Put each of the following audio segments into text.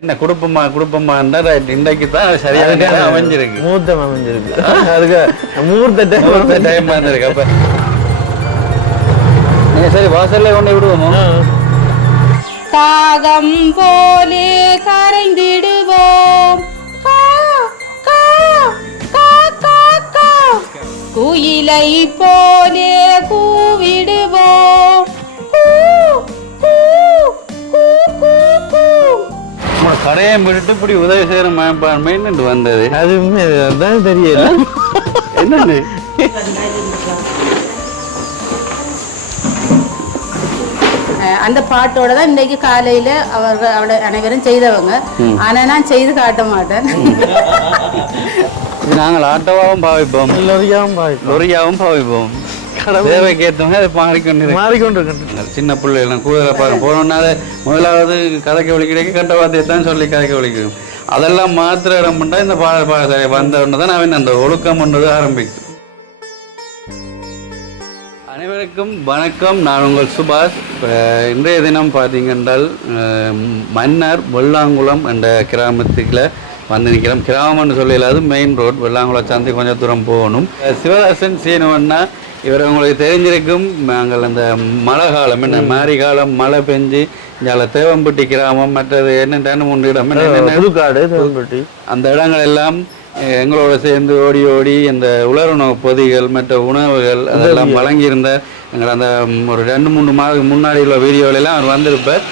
என்ன குடுப்பமா இன்றைக்கு தான் சரியாக அமைஞ்சிருக்கு, முகூர்த்தம் அமைஞ்சிருக்கு. அதுக்கு முகூர்த்த டைம் வந்திருக்கு. அப்ப நீங்க சரி வாசல்ல கொண்டு விடுவோமோ? காகம் போலே கரைந்திடுவோம், குயிலை போலே கூவிடுவோம். கடையை விட்டு இப்படி உதவி செய்யற மனப்பான்மைன்னு வந்தது. அது உண்மைதான் தெரியல. என்னன்னு அந்த பாட்டோட தான் இன்றைக்கு காலையில அவளை அனைவரும் செய்தவங்க. ஆனா நான் செய்து காட்ட மாட்டேன். நாங்கள் ஆட்டோவாகவும் பாவிப்போம், லொரியாவும் பாவிப்போம். தேவைக்கு ஏற்றவங்க அதை மாறிக்கொண்டு சின்ன பிள்ளைகள் கூடுதலாக பார்க்க போனோம்னா அதை முதலாவது கதைக்க ஒழிக்கிறதுக்கு கட்ட வார்த்தையத்தான் சொல்லி கதைக்க ஒழிக்கணும். அதெல்லாம் மாத்திர இடம் பண்ணால் இந்த பாடசாலை வந்தவுடனே தான் அவன் அந்த ஒழுக்கம் பண்ணுறது ஆரம்பிக்கும். அனைவருக்கும் வணக்கம், நான் உங்கள் சுபாஷ். இன்றைய தினம் பார்த்தீங்கன்றால் மன்னர் வெள்ளாங்குளம் என்ற கிராமத்துக்குள்ள வந்து நிற்கிறோம். கிராமம்னு சொல்லலாது மெயின் ரோட், வெள்ளாங்குளம் சந்தை கொஞ்சம் தூரம் போகணும். சிவதாசன் சீனவன்னா இவர் உங்களுக்கு தெரிஞ்சிருக்கும். நாங்கள் அந்த மழை காலம் என்ன மாரி காலம் மழை பெஞ்சு இங்கே தேவம்பட்டி கிராமம் மற்றது என்ன 3 இடம் புதுக்காடு தேவம்பட்டி அந்த இடங்கள் எல்லாம் எங்களோட சேர்ந்து ஓடி ஓடி அந்த உலருணவு பொதிகள் மற்ற உணவுகள் அதெல்லாம் வழங்கியிருந்த எங்களை அந்த ஒரு 2-3 மாதத்துக்கு முன்னாடி உள்ள வீடியோவிலெல்லாம் அவர் வந்திருப்பார்.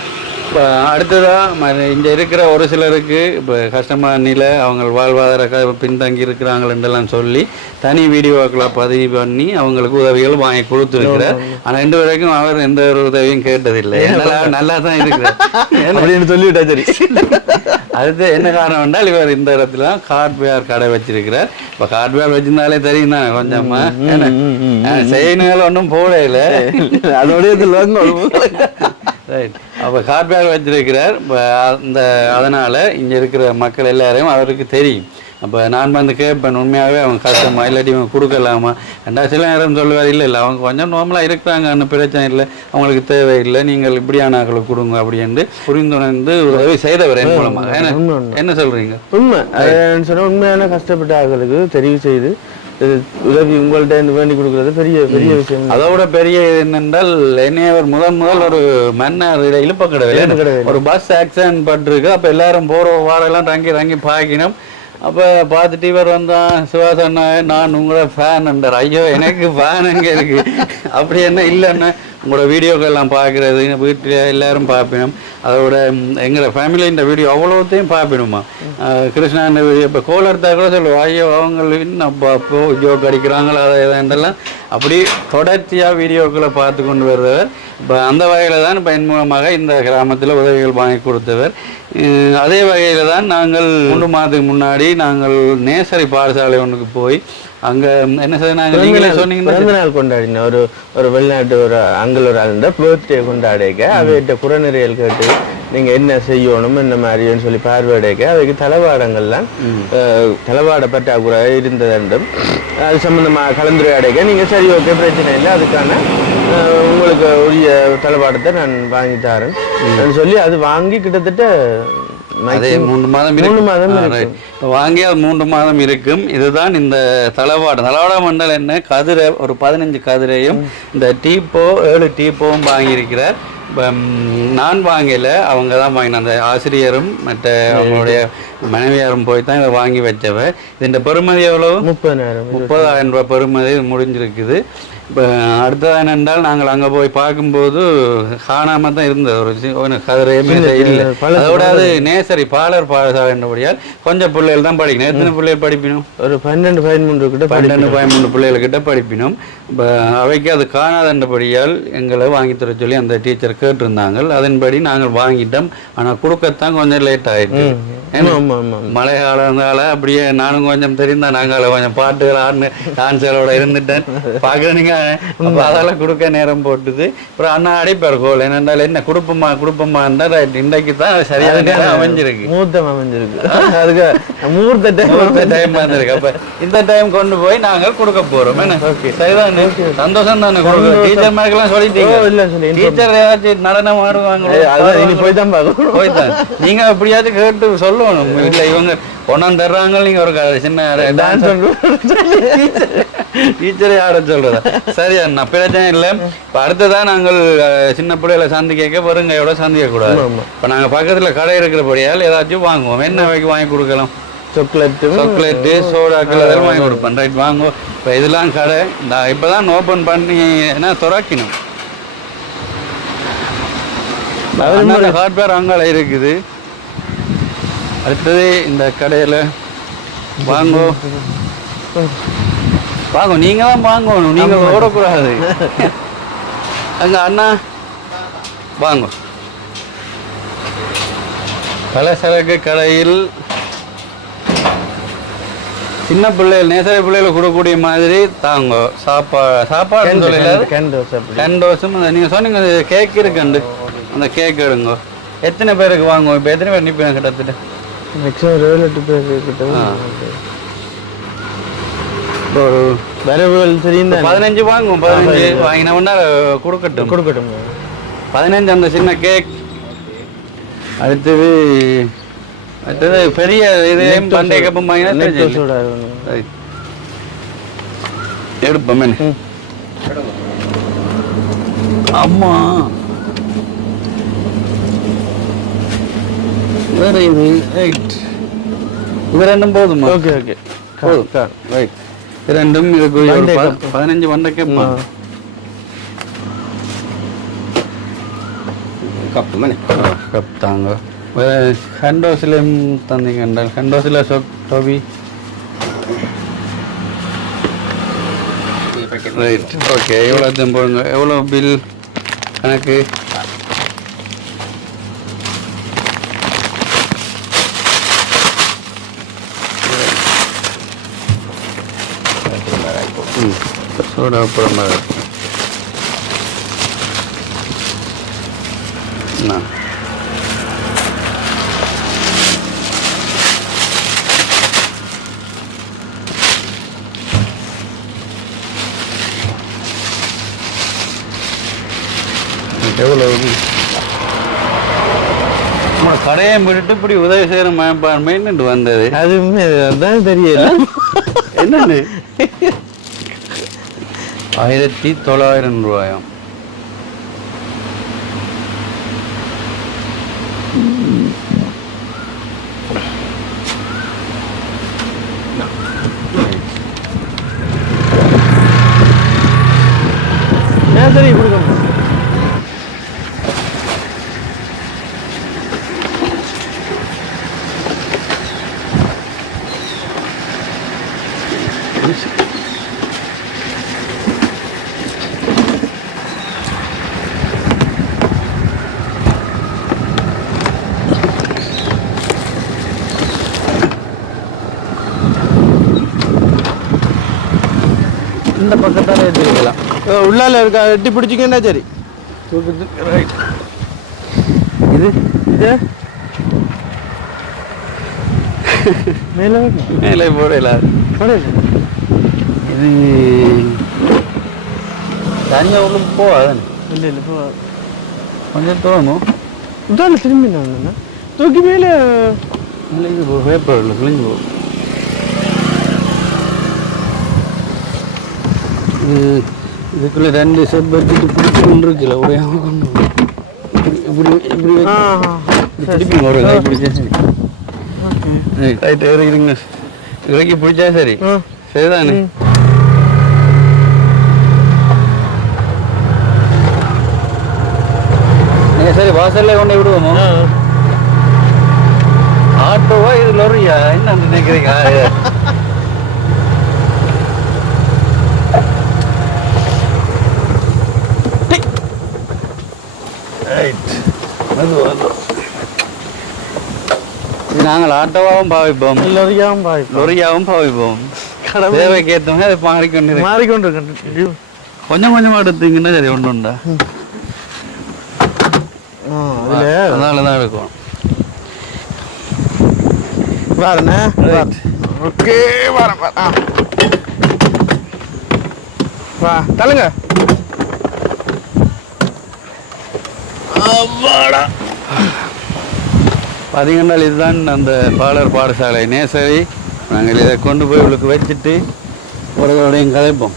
இப்போ அடுத்ததாக இங்கே இருக்கிற ஒரு சிலருக்கு இப்போ கஷ்டமான நிலை, அவங்க வாழ்வாதார பின்தங்கி இருக்கிறாங்களென்றெல்லாம் சொல்லி தனி வீடியோக்களை பதிவு பண்ணி அவங்களுக்கு உதவிகள் வாங்கி கொடுத்துருக்கிறார். ஆனால் 2 வரைக்கும் அவர் எந்த ஒரு உதவியும் கேட்டதில்லை. நல்லா தான் இருக்கிறார் அப்படின்னு சொல்லிவிட்டா சரி. அடுத்து என்ன காரணம் என்றால் இவர் இந்த இடத்துல ஹார்ட்வேர் கடை வச்சிருக்கிறார். இப்போ ஹார்ட்வேர் வச்சிருந்தாலே தெரியும் தானே கொஞ்சமா செய்யணுகள் ஒன்றும் போடல, அதோடய ரைட். அப்போ ஹார்ட்வேர் வச்சிருக்கிறார். அந்த அதனால் இங்கே இருக்கிற மக்கள் எல்லாரையும் அவருக்கு தெரியும். அப்போ நான் வந்து கேட்பேன், உண்மையாகவே அவங்க கஷ்டமா இல்லாட்டி இவங்க கொடுக்கலாமா? சில நேரம் சொல்லுவார், இல்லை அவங்க கொஞ்சம் நார்மலாக இருக்கிறாங்க, ஒன்றும் பிரச்சனை இல்லை, அவங்களுக்கு தேவையில்லை, நீங்கள் இப்படியான ஆக்களை கொடுங்க அப்படின்னு புரிந்துணர்ந்து உதவி செய்தவர் என் மூலமாக. என்ன சொல்கிறீங்க? உண்மை சொன்னால் உண்மையான கஷ்டப்பட்ட ஆக்களுக்கு தெரிவு செய்து உதவி உங்கள்கிட்ட வேண்டி கொடுக்கறது பெரிய பெரிய விஷயம். அதோட பெரிய என்னென்றால் என்னையவர் முதல் ஒரு மன்னர் இழுப்ப கிடையாது, ஒரு பஸ் ஆக்சிடென்ட் பட்டிருக்கு. அப்போ எல்லாரும் போகிற வாரெல்லாம் ரங்கி பாக்கினோம். அப்போ பார்த்துட்டு இவர் வந்தான், சிவாசண்ணா நான் உங்களோட ஃபேன் என்றார். ஐயோ எனக்கு ஃபேன் எங்கே இருக்குது? அப்படி என்ன இல்லைன்னா உங்களோட வீடியோக்கள் எல்லாம் பார்க்குறது வீட்டில் எல்லோரும் பார்ப்பினோம். அதோட எங்களோட ஃபேமிலின்ற வீடியோ அவ்வளோத்தையும் பார்ப்பினுமா. கிருஷ்ணாண்ட வீடியோ இப்போ கோலர்த்தா கூட சொல்லுவோம், ஐயோ அவங்க அப்போ ஜோக் அடிக்கிறாங்களோ அதை இதெல்லாம் அப்படி தொடர்ச்சியாக வீடியோக்களை பார்த்து கொண்டு வருறவர். இப்போ அந்த வகையில் தான் இப்போ என் மூலமாக இந்த கிராமத்தில் உதவிகள் வாங்கி கொடுத்தவர். அதே வகையில் தான் நாங்கள் 3 மாதத்துக்கு முன்னாடி நாங்கள் நேசரி பாடசாலை ஒன்றுக்கு போய் அங்கே என்ன செய்ய நீங்களே சொன்னீங்க, பிறந்த நாள் கொண்டாடின ஒரு வெளிநாட்டு ஒரு அங்கிள் ஒரு ஆளுண்ட பர்த்டே கொண்டாடிக்க அவைகிட்ட புறநிறையல் கேட்டு நீங்கள் என்ன செய்யணும் என்ன மாதிரின்னு சொல்லி பார்வையிடைக்க அவைக்கு தளவாடங்கள்லாம் தளவாட பற்றாக்குறை இருந்ததுண்டும் அது சம்மந்தமாக கலந்துரையாடைக்க நீங்கள் சரி ஓகே பிரச்சனை இல்லை, அதுக்கான உங்களுக்கு உரிய தளவாடத்தை நான் வாங்கி தரேன் சொல்லி அது வாங்கி கிட்டத்தட்ட அதே 3 மாதம் வாங்கி அது 3 மாதம் இருக்கும். இதுதான் இந்த தளவாட மண்டல் என்ன கதிரை ஒரு 15 கதிரையும் இந்த டீப்போ 7 டீப்போவும் வாங்கியிருக்கிறார். நான் வாங்கலை, அவங்க தான் வாங்கின அந்த ஆசிரியரும் மற்ற அவங்களுடைய மனைவியாரும் போய் தான் இதை வாங்கி வச்சவ. இந்த பெறுமதி எவ்வளோ? 30,000 ரூபாய் பெறுமதி முடிஞ்சிருக்குது. இப்போ அடுத்தது என்னென்றால் நாங்கள் அங்கே போய் பார்க்கும்போது காணாமல் தான் இருந்தது, ஒரு கதிரையுமே இல்லை. அதோட அது நேசரி பாடசாலை என்றபடியால் கொஞ்சம் பிள்ளைகள் தான் படிக்கணும். எத்தனை பிள்ளைகள் படிப்பினோம்? ஒரு 12-13 பிள்ளைகள்கிட்ட படிப்பினோம். இப்போ அவைக்கு அது காணாதன்றபடியால் எங்களை வாங்கி தர சொல்லி அந்த டீச்சர் கேட்டிருந்தாங்க. அதன்படி நாங்கள் வாங்கிட்டோம். ஆனால் கொடுக்கத்தான் கொஞ்சம் லேட் ஆகிடுச்சு. ஆமா ஆமா மழை காலம் இருந்தால அப்படியே நானும் கொஞ்சம் தெரிந்தா நாங்கள் கொஞ்சம் பாட்டுகள் ஆடுன்னு டான்ஸுகளோட இருந்துட்டேன் பார்க்குறீங்க. அப்போ அதெல்லாம் கொடுக்க நேரம் போட்டுது. அப்புறம் அண்ணா அடிப்பார் கோல் என்னென்றால் என்ன குடுப்பமா இருந்தால் இன்றைக்கு தான் சரியான நேரம் அமைஞ்சிருக்கு, முகூர்த்தம் அமைஞ்சிருக்கு. அதுக்கு முகூர்த்த டைம் வந்திருக்கு. அப்போ இந்த டைம் கொண்டு போய் நாங்கள் கொடுக்க போறோம். என்ன சரிதான், சந்தோஷம் தானே. டீச்சர் மார்க்கெல்லாம் சொல்லிட்டீங்க, டீச்சர் ஏதாச்சும் நடனம் ஆடுவாங்க போய் தான் பார்க்கணும். போய்தான் நீங்க அப்படியாச்சும் கேட்டு சொல்லணும். இல்லை இவங்க கொண்டாந்து தர்றாங்க, நீங்க ஒரு சின்ன டான்ஸ் டீச்சரே ஆட சொல்றதா. சரி அண்ணா, பிரச்சனை இல்லை. இப்போ அடுத்ததான் நாங்கள் சின்ன பிள்ளைகளை சந்தி கேட்க வருங்கையோட சந்திக்க கூடாது. இப்போ நாங்கள் பக்கத்தில் கடை இருக்கிறபடியால் ஏதாச்சும் வாங்குவோம். என்ன வைக்க வாங்கி கொடுக்கலாம்? சாக்லேட்டு சோடாக்கள் அதெல்லாம் வாங்கி கொடுப்பேன். ரைட், வாங்குவோம். இப்போ இதெல்லாம் கடை இப்போதான் ஓப்பன் பண்ணி என்ன துறக்கணும். ஹார்ட்வேர் அங்கால இருக்குது. அடுத்தது இந்த கடையில் வாங்கோ நீங்க தான் வாங்கணும், நீங்க ஓடக்கூடாது. அங்க அண்ணா வாங்க. பலசரக்கு கடையில் சின்ன பிள்ளைகள் நேசரி பிள்ளைகள் கொடுக்கக்கூடிய மாதிரி தாங்க சாப்பாடு கேண்டோஸும் நீங்க சொன்னீங்க கேக் இருக்குண்டு, அந்த கேக் எடுங்க. எத்தனை பேருக்கு வாங்குவோம்? இப்போ எத்தனை பேர் நிற்பேன் கிட்டத்தட்ட? மேக்ஸிமம் 7-8 பேர் கிட்ட. ஒரு வரவுகள் தெரியும். 15 வாங்குவோம். 15 வாங்கினோம்னா கொடுக்கட்டும். 15 அந்த சின்ன கேக். அடுத்தது பெரிய இது பண்டைய கப்பம் வாங்கினா எடுப்போம். அம்மா வேற இது ரைட், இது ரெண்டும் போதுமா? ஓகே ஓகே போதும் ரைட். இது ரெண்டும் இதுக்கு 15 வண்டை கேப்பா. கப் தாங்க. வேற ஹேண்டோஸ்லேயும் தந்தீங்க என்றால் ஹேண்டோஸில் டோபி ரைட். ஓகே, எவ்வளோ போடுங்க? எவ்வளோ பில் கணக்கு? சோடா அப்புறமா எவ்வளோ கடையை விட்டுட்டு இப்படி உதவி செய்கிற மயப்பான்மைன்னு வந்தது. அதுவுமே அதான் தெரியல. என்னன்னு 1900 ரூபாயாம். சரி கொடுக்கணும். இந்த பக்கத்தால எடுத்துக்கலாம். உள்ளால இருக்கா எட்டி பிடிச்சிங்கன்னா சரி. ரைட். இது இது மேலே போடல. இது தனியாக உள்ள போவாதானே? இல்லை இல்லை போ கொஞ்சம் தோணும். உதாரண திரும்பி நான் தூக்கி மேலே இது பேப்பர் இல்லை கிழிஞ்சு போகும். இதுக்குள்ள 2 செப் வச்சுட்டு பிடிச்சி கொண்டு இருக்குல்ல உடையாம கொண்டு இப்படி இப்படி பிடிப்பி ஒரு கை பிடிச்சா சரி. ரைட், இறங்கிடுங்க. இறக்கி பிடிச்சா சரி. சரிதானே? சரி, வாசல்ல கொண்டு விடுவோமோ? ஆட்டோவா இது லொரியா என்ன நினைக்கிறீங்க? நாங்கள் ஆட்டோவாகவும் பாவிப்போம், லொரியாவும் பாய்ப்போம், லொரியாவும் பாவிப்போம். தேவைக்கு ஏற்ற மாதிரி அதை மாறிக்கொண்டு மாறிக்கொண்டு கொஞ்சம் கொஞ்சமாக எடுத்தீங்கன்னா சரி ஒன்று உண்டா அதனால தான் இருக்கும். வரண்ணே ஓகே வரேன் வா தள்ளுங்க. பார்த்தீங்கன்னா இதுதான் அந்த பாலர் பாடசாலை நேசரி. நாங்கள் இதை கொண்டு போய் உங்களுக்கு வச்சுட்டு ஒருவரோடையும் கதைப்போம்.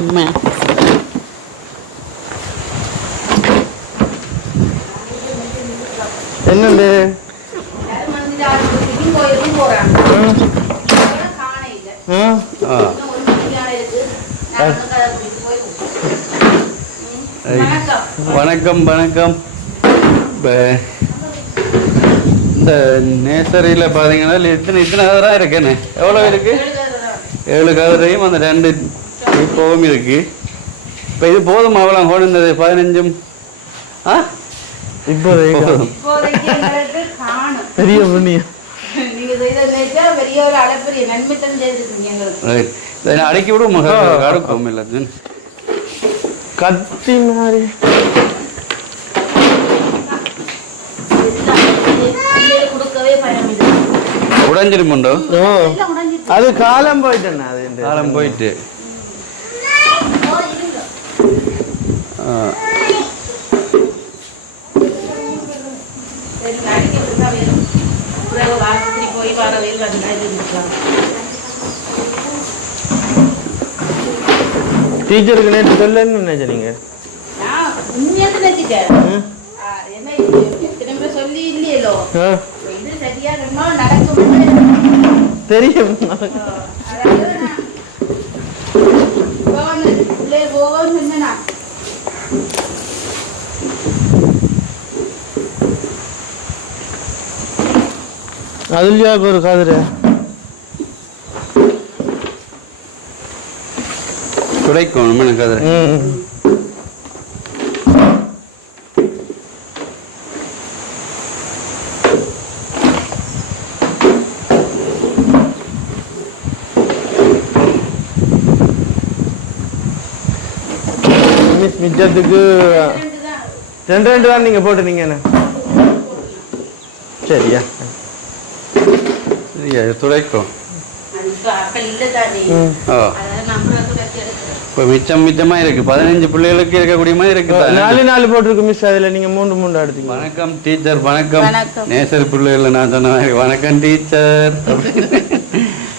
அம்மா என்னண்டு வணக்கம் வணக்கம். இப்போ இந்த நேசரியில் பார்த்தீங்கன்னா இத்தனை கதிராக இருக்குன்னு எவ்வளோ இருக்கு? 7 கதிரையும் அந்த 2 இப்போவும் இருக்கு. இப்போ இது போதும் அவ்வளோ கொண்டு 15 இப்போ பெரிய புண்ணியம் அடக்கி விடும் அடுக்கும் இல்லை கத்தி மாதிரி உடஞ்சிருமுண்டோ. அது காலம் போயிட்டேண்ணா, அது காலம் போயிட்டு டீச்சருக்கு நேற்று சொல்லன்னு நினைச்சீங்க சொல்லி இல்லையோ தெரியும். அதுலயாக்கு ஒரு கதிரை துடைக்கணும் எனக்கு கதிரை. மிச்சத்துக்கு 2 தான் நீங்க போட்டுனீங்க. சரியா சரியா துடைக்கும். இப்போ மிச்சமாக இருக்கு. 15 பிள்ளைகளுக்கு இருக்கக்கூடிய மாதிரி இருக்கு. 4 போட்டிருக்கு மிஸ். அதில் நீங்கள் 3 எடுத்தீங்க. வணக்கம் டீச்சர். வணக்கம் நேசர் பிள்ளைகள். நான் சொன்ன மாதிரி வணக்கம் டீச்சர்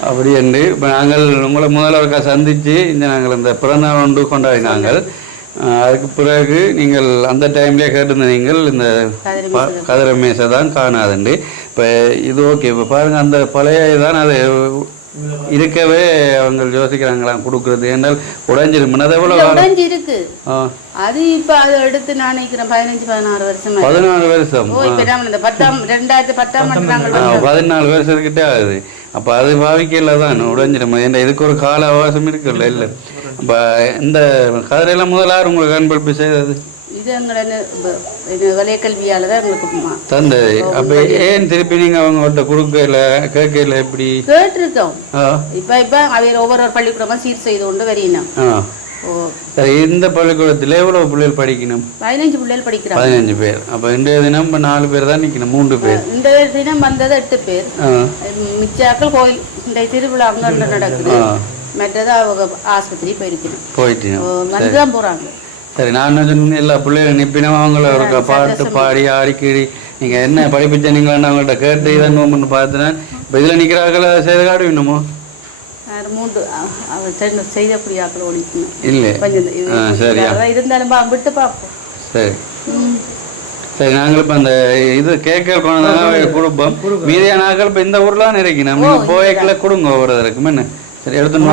அப்படி என்று இப்போ நாங்கள் உங்களை முதல்வருக்கா சந்தித்து நாங்கள் இந்த பிறந்தநாள் ஒன்று கொண்டாடினாங்கள். அதுக்கு பிறகு நீங்கள் அந்த டைம்லேயே கேட்டிருந்த நீங்கள் இந்த கதிரை மேசை தான் காணாதுண்டு. இப்போ இது ஓகே. இப்போ பாருங்கள் அந்த பழைய தான் அது இருக்கவே அவங்க யோசிக்கிறாங்களாம் கொடுக்குறது. என்றால் உடைஞ்சிருக்கு. அது எவ்வளோ உடைஞ்சி இருக்கு. அது இப்போ அதை எடுத்து நான் நினைக்கிறேன் 15-16 வருஷம். 14 வருஷம். 14 வருஷத்துக்கிட்டே ஆகுது. அப்போ அது பாவிக்கல தான் உடைஞ்சிடும். ஏன்னா இதுக்கு ஒரு கால அவகாசம் இருக்குல்ல. இல்லை அப்போ இந்த கதிரையெல்லாம் முதலாக உங்களுக்கு அன்பளிப்பு செய்தது இது எங்களோட வலைக்கல்வியால தான் எங்களுக்கு தந்தது. அப்போ ஏன் திருப்பி நீங்கள் அவங்கள்ட்ட கொடுக்கல கேட்கல? எப்படி கேட்டிருக்கோம். இப்போ அவர் ஒவ்வொரு பள்ளிக்கூடமா சீர் செய்து கொண்டு வரீங்க. சரி, இந்த பள்ளிக்கூடத்தில் எவ்வளவு பிள்ளைகள் படிக்கணும்? 15 பிள்ளைகள் படிக்கிறாங்க. 15 பேர். அப்போ இன்றைய தினம் இப்போ 4 பேர் தான் நிற்கணும். 3 பேர். இந்த தினம் வந்தது 8 பேர். மிச்சாக்கள் கோயில் இந்த திருவிழா அங்கே நடக்குது. மற்றது அவங்க ஆஸ்பத்திரி போயிட்டு வந்துதான் போறாங்க. சரி, நான் சொன்ன எல்லா பிள்ளைகளும் நிப்பினோம். அவங்கள ஒரு பாட்டு பாடி அடிக்கடி நீங்கள் என்ன படிப்பிச்ச நீங்களான்னு அவங்கள்ட்ட கேட்டு இதான் ஒன்று பார்த்துனேன். இப்போ இதில் நிற்கிறாக்களை செய்து காட்டுவினுமோ? 3 செய்யக்கூடிய ஆக்கள் ஒழிக்கணும். இல்லை சரி, இருந்தாலும் விட்டு பார்ப்போம். சரி சரி. நாங்கள் இப்போ அந்த இது கேட்க கொண்டதாக கொடுப்போம். மீதியான ஆக்கள் இப்போ இந்த ஊர்லாம் நிறைக்கணும். நீங்கள் போய்க்கல கொடுங்க ஒவ்வொருத்தருக்கும். என்ன சரி எடுத்துன்னு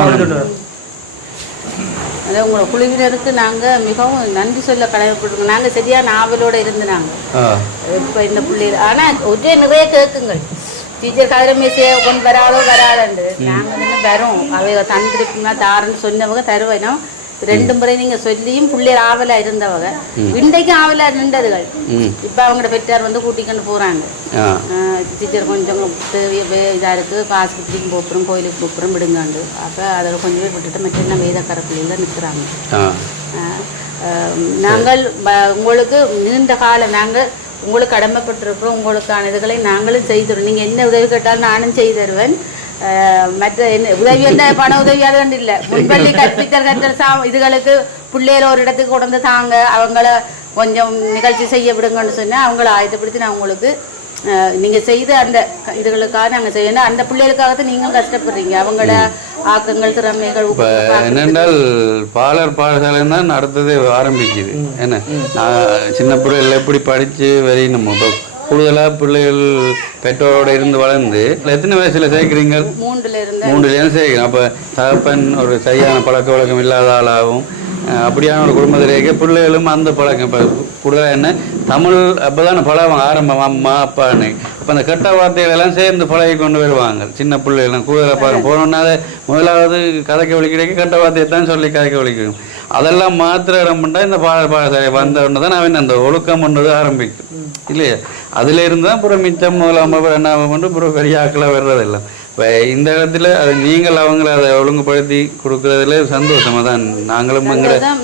அதை உங்களோட குழுவினருக்கு நாங்கள் மிகவும் நன்றி சொல்ல கடமைப்பட்டிருக்கோம். நாங்கள் சரியான ஆவலோடு இருந்து நாங்கள் இப்போ இந்த பிள்ளைகள். ஆனால் ஒரே நிறைய கேட்குங்கள் டீச்சர் கதிரை மேசையை கொண்டு வராதோ வராதுண்டு. நாங்கள் இன்னும் வரோம். அவை தந்திருக்குன்னா தாருன்னு சொன்னவங்க தருவேனும். 2 முறை நீங்க சொல்லியும் பிள்ளைகள் ஆவலா இருந்தவங்க இன்றைக்கும் ஆவலா நின்றதுகள் இப்ப அவங்களோட பெற்றார் வந்து கூட்டிக்கொண்டு போறாங்க. டீச்சர் கொஞ்சம் இதா இருக்கு, ஆஸ்பத்திரிக்கு போப்புறோம், கோயிலுக்கு போப்புறோம் விடுங்காண்டு. அப்ப அதில் கொஞ்சம் பேர் விட்டுட்டு மற்ற என்ன வேதக்கார பிள்ளைகள் நிற்கிறாங்க. நாங்கள் உங்களுக்கு நீண்ட காலம் நாங்கள் உங்களுக்கு கடமைப்பட்டிருக்கிறோம். உங்களுக்கான இதுகளை நாங்களும் செய்துருவோம். நீங்கள் என்ன உதவி கேட்டாலும் நானும் செய்து தருவேன். மற்ற என்ன உதவி வந்து பண உதவியாக வேண்டிய இல்லை. முன்பள்ளி கற்பித்தல் இதுகளுக்கு பிள்ளைகள் ஒரு இடத்துக்கு கொண்டு தாங்க, அவங்கள கொஞ்சம் நிகழ்ச்சி செய்ய விடுங்கன்னு சொன்னால் அவங்கள ஆயத்தப்படுத்தி நான் உங்களுக்கு நீங்கள் செய்த அந்த இதுகளுக்காக நாங்கள் செய்யணும். அந்த பிள்ளைகளுக்காகத்தான் நீங்கள் கஷ்டப்படுறீங்க. அவங்களோட ஆக்கங்கள் திறமைகள் என்னென்றால் பாடசாலை தான் அடுத்தது ஆரம்பிக்குது. என்ன சின்ன பிள்ளைகள் எப்படி படித்து வரையணும். இப்போ கூடுதலாக பிள்ளைகள் பெற்றோரோட இருந்து வளர்ந்து எத்தனை வயசுல சேர்க்குறீங்க? 3லேருந்து சேர்க்கிறேன். அப்போ தகப்பன் ஒரு சரியான பழக்க வழக்கம் இல்லாத ஆளாகவும் அப்படியான ஒரு குடும்பத்தில் இருக்க பிள்ளைகளும் அந்த பழக்கம். இப்போ கூடுதலாக என்ன தமிழ் அப்போ தானே பழகம் ஆரம்பம், அம்மா அப்பான்னு. இப்போ அந்த கெட்ட வார்த்தைகளெல்லாம் சேர்ந்து பழகி கொண்டு வருவாங்க சின்ன பிள்ளைகள்லாம். கூடுதலாக பார்க்க போனோன்னா முதலாவது கதைக்க ஒழிக்கிறதுக்கு கெட்ட வார்த்தையை தான் சொல்லி கதைக்க ஒழிக்கணும். அதெல்லாம் மாத்திர இடம் பண்ணால் இந்த பாடசாலை வந்தோன்னு தான் அவன் அந்த ஒழுக்கம் பண்ணுறது ஆரம்பிக்கும் இல்லையா? அதுல இருந்து தான் புறம் மிச்சம் முதலாம் ரெண்டாம் பண்ணு புறம் பெரிய ஆக்களை வர்றதில்லை. இப்போ இந்த இடத்துல அதை நீங்கள் அவங்கள அதை ஒழுங்குபடுத்தி கொடுக்குறதுல சந்தோஷமா தான் நாங்களும்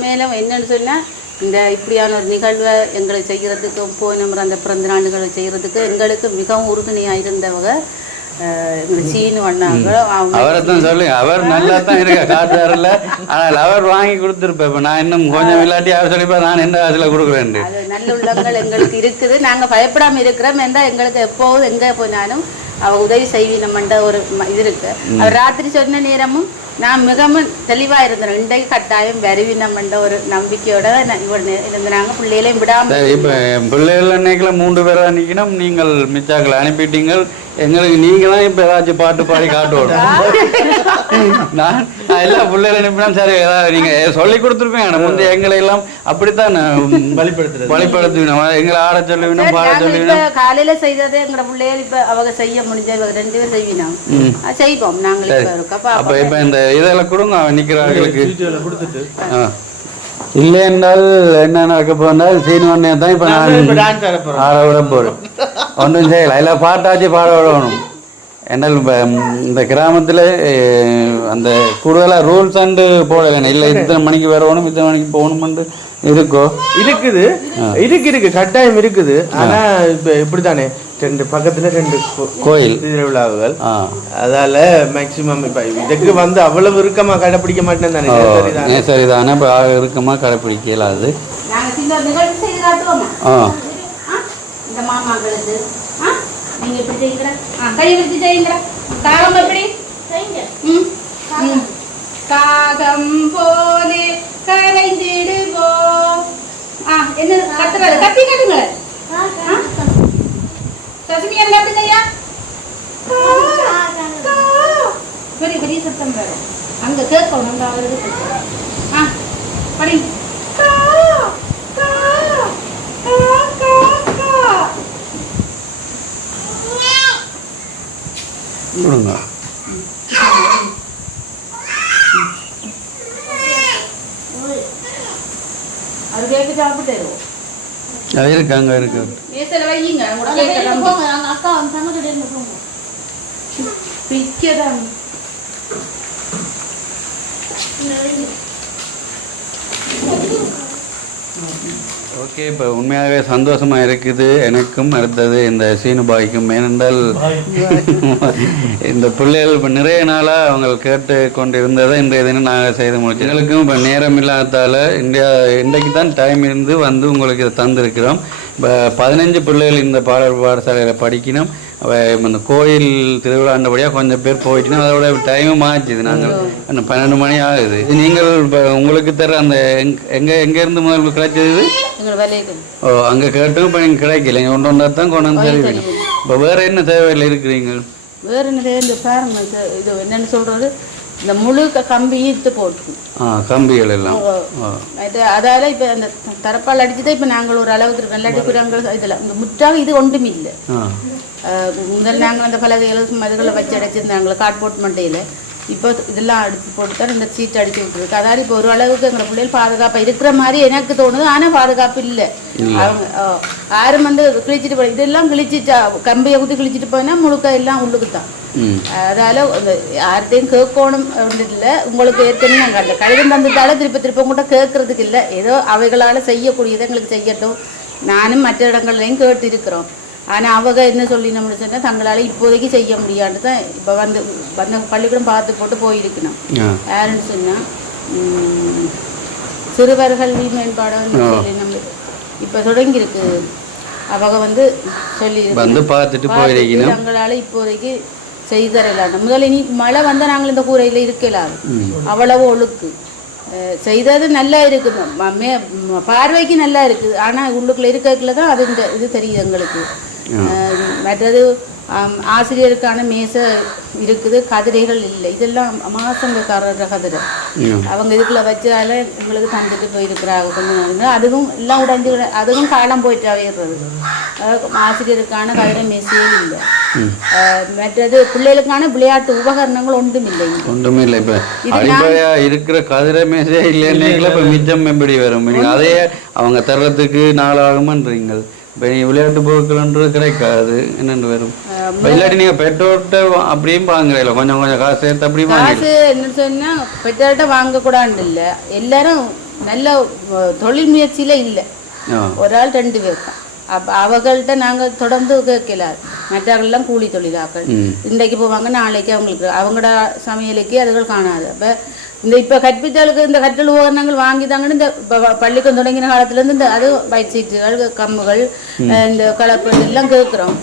மேலும் என்னன்னு சொன்னா இந்த இப்படியான ஒரு நிகழ்வை எங்களுக்கு செய்யறதுக்கு போய் நம்ம அந்த பிறந்த நாடுகளை செய்யறதுக்கு எங்களுக்கு மிகவும் உறுதுணையாக இருந்தவங்க சீனு அண்ணாங்க. அவரைத்தான் சொல்லி அவர் நல்லா தான் இருக்க காட்டுறாருல. ஆனால் அவர் வாங்கி கொடுத்துருப்பேன். இப்போ நான் இன்னும் கொஞ்சம் இல்லாட்டி அவர் சொல்லிப்பா நான் எந்த காசுல கொடுக்குறேன். அது நல்லுள்ளங்கள் எங்களுக்கு இருக்குது. நாங்கள் பயப்படாம இருக்கிறோம். எந்த எங்களுக்கு எப்போதும் எங்கே போனாலும் அவ உதவி செய்வீனம்ன்ற ஒரு இது இருக்கு. அவர் ராத்திரி சொன்ன நேரமும் நான் மிகவும் தெளிவா இருந்தேன். இன்றைக்கு கட்டாயம் வருவினம்ன்ற ஒரு நம்பிக்கையோட இருந்தாங்க. பிள்ளைகளையும் விடாம இப்ப பிள்ளைகள் அன்னைக்குல 3 பேரா நிக்கணும். நீங்கள் மிச்சாக்களை அனுப்பிட்டீங்க. எங்களுக்கு நீங்க தான் இப்ப ஏதாச்சும் பாட்டு பாடி காட்டுவோம். நான் எல்லா பிள்ளைகளை அனுப்பினா சரி ஏதாவது நீங்க சொல்லி கொடுத்துருப்பீங்க. முந்தைய எங்களை எல்லாம் அப்படித்தான் வழிபடுத்துவீங்க. எங்களை ஆட சொல்லுவீங்க, பாட சொல்லுவீங்க. காலையில செய்ததே எங்க பிள்ளைகள் இப்ப அவங்க செய்ய முடிஞ்ச 2 பேர் செய்வீங்க செய்வோம் நாங்களே. அப்ப இப்ப இந்த இதெல்லாம் கொடுங்க நிக்கிறார்களுக்கு இல்லை என்றால் என்ன நடக்க போனால் சீனிவண்ணே தான் இப்போ நான் ஆட விட போகிறேன். ஒன்றும் செய்யலாம். இல்லை பாட்டாச்சு பாட விடணும். என்னால் இப்போ இந்த கிராமத்தில் அந்த கூடுதலாக ரூல்ஸ் அண்டு போடலை. இல்லை இத்தனை மணிக்கு வரணும், இத்தனை மணிக்கு போகணும்னு இருக்கு கட்டாயம் இருக்குது. ஆனா இப்ப இப்படித்தானே 2 பக்கத்துல 2 கோயில் திருவிழாவுகள். அதால மேக்சிமம் இப்ப இதுக்கு வந்து அவ்வளவு இறுக்கமா கடைப்பிடிக்க மாட்டேன் தானே. சரிதானே இறுக்கமா கடைப்பிடிக்கல. அது காகம் போலே கரைந்திடுவோம். என்ன கத்துறது? கத்தி கட்டுங்க. சசினி எல்லாத்துங்கய்யா பெரிய பெரிய சத்தம் வேற அங்க கேட்கணும். அங்க அவருக்கு படி அது கேட்க சாப்பிட்டு இருக்கு. அங்க இருக்கு. ஓகே, இப்போ உண்மையாகவே சந்தோஷமா இருக்குது எனக்கும். அடுத்தது இந்த சீனுபாய்க்கும். ஏனென்றால் இந்த பிள்ளைகள் இப்போ நிறைய நாளாக அவங்க கேட்டு கொண்டு இருந்ததை இன்றைய தினம் நாங்கள் செய்து முடிச்சோம். எங்களுக்கும் இப்போ நேரம் இல்லாததால் இன்றைக்கு தான் டைம் இருந்து வந்து உங்களுக்கு இதை தந்திருக்கிறோம். இப்போ 15 பிள்ளைகள் இந்த பாடசாலையில் படிக்கணும். இந்த கோயில் திருவிழாண்டபடியாக கொஞ்சம் பேர் போயிட்டுனா அதோட டைமும் ஆச்சுது. நாங்கள் 12 மணி ஆகுது. நீங்கள் இப்போ உங்களுக்கு தர அந்த எங்கேருந்து முதல் கிடைச்சது? ஓ, அங்கே கேட்டும் இப்போ நீங்கள் கிடைக்கல. இங்கே ஒன்றா தான் கொண்டு வந்து தருவீங்க. இப்போ வேறு என்ன தேவையில் இருக்கிறீங்க? வேறு என்ன தேவை? இந்த பாருங்க, இது என்னென்னு சொல்கிறது, இந்த முழு கம்பியும் இட்டு போட்டு கம்பிகள் எல்லாம் அதால இப்போ அந்த தரப்பால் அடிச்சுதான் இப்போ நாங்கள் ஒரு அளவுக்கு இருக்கோம். இல்லாட்டி குரங்கள் இதில் இந்த முற்றாக இது ஒன்றும் இல்லை. முதல் நாங்கள் அந்த பலகைகள் மதுகளை வச்சு அடைச்சிருந்தாங்களே கார்ட்போர்ட் மட்டையில். இப்போ இதெல்லாம் அடித்து போட்டு தான் இந்த சீட் அடித்து விட்டுருக்கு. அதாவது இப்போ ஒரு அளவுக்கு எங்களை பிள்ளைகள் பாதுகாப்பாக இருக்கிற மாதிரி எனக்கு தோணுது. ஆனால் பாதுகாப்பு இல்லை. அவங்க யாரும் வந்து கிழிச்சிட்டு போய் இதெல்லாம் கிழிச்சிட்டா கம்பியை ஊற்றி கிழிச்சிட்டு போயினா முழுக்க எல்லாம் உள்ளுக்கு தான். அதால யார்கிட்டையும் கேட்கணும் அப்படின்ட்டு இல்லை. உங்களுக்கு ஏற்கனவே நாங்கள் அந்த கடிதம் தந்துட்டாலும் திருப்ப உங்கள்கிட்ட கேட்கறதுக்கு இல்லை. ஏதோ அவைகளால் செய்யக்கூடியதை எங்களுக்கு செய்யட்டும். நானும் மற்ற இடங்கள்லையும் கேட்டு இருக்கிறோம். ஆனால் அவங்க என்ன சொல்லினோம்னு சொன்னால் தங்களால் இப்போதைக்கு செய்ய முடியாது தான். இப்போ வந்து பள்ளிக்கூடம் பார்த்து போட்டு போயிருக்கணும். யாருன்னு சொன்னால் சிறுவர்கள் மேம்பாடுன்னு சொல்லி நம்ம இப்போ தொடங்கியிருக்கு. அவங்க வந்து சொல்லி தங்களால் இப்போதைக்கு செய்து தரலாங்க. முதல்ல இனி மழை வந்தால் நாங்கள் இந்த கூரையில் இருக்கலாம். அவ்வளவு ஒழுக்கு செய்தது நல்லா இருக்குது, பார்வைக்கு நல்லா இருக்குது. ஆனால் உள்ளுக்குள்ள இருக்கக்குள்ள தான் அது இந்த இது தெரியுது எங்களுக்கு. மற்றது ஆசிரியருக்கான மேசை இருக்குது, கதிரைகள் இல்லை. இதெல்லாம் மாசங்கக்காரர் கதிரை அவங்க இதுக்குள்ள வச்சால எங்களுக்கு தந்துட்டு போயிருக்கிறாங்க. கொஞ்சம் அதுவும் எல்லாம் உடைஞ்சு அதுவும் காலம் போயிட்டு அவையிடுறது. ஆசிரியருக்கான கதிரை மேசையே இல்லை. மற்றது பிள்ளைகளுக்கான விளையாட்டு உபகரணங்கள் ஒன்றும் இல்லை. இப்ப இருக்கிற கதிரை மேசையே இல்லைன்னு மிச்சம் எப்படி வரும்? அதையே அவங்க தர்றதுக்கு நாளாகுமன்றீங்க. இப்போ விளையாட்டு பொருட்கள்ன்றது கிடைக்காது. என்னென்று வரும் இல்லாட்டி நீங்கள் பெற்றோர்கிட்ட அப்படியும் வாங்குறீங்களா? கொஞ்சம் கொஞ்சம் காசு சேர்த்து அப்படி காசு என்ன சொன்னால் பெற்றோர்கிட்ட வாங்கக்கூடாது இல்லை. எல்லாரும் நல்ல தொழில் முயற்சியில் இல்லை. ஒரு ஆள் 2 பேர் தான். அப்போ அவங்கள்ட்ட நாங்கள் தொடர்ந்து கேட்கலாது. மற்றவர்கள்லாம் கூலி தொழிலாக்கள். இன்றைக்கு போவாங்க, நாளைக்கு அவங்களோட சமையலுக்கு அதுகள் காணாது. அப்போ இந்த இப்போ கற்பித்தலுக்கு இந்த கற்றல் உபகரணங்கள் வாங்கிதாங்கன்னு இந்த பள்ளிக்கூடம் தொடங்கின காலத்துலேருந்து இந்த அது பைட் சீட்டுகள், கம்புகள், இந்த கலப்பு எல்லாம் கேட்குறோம்.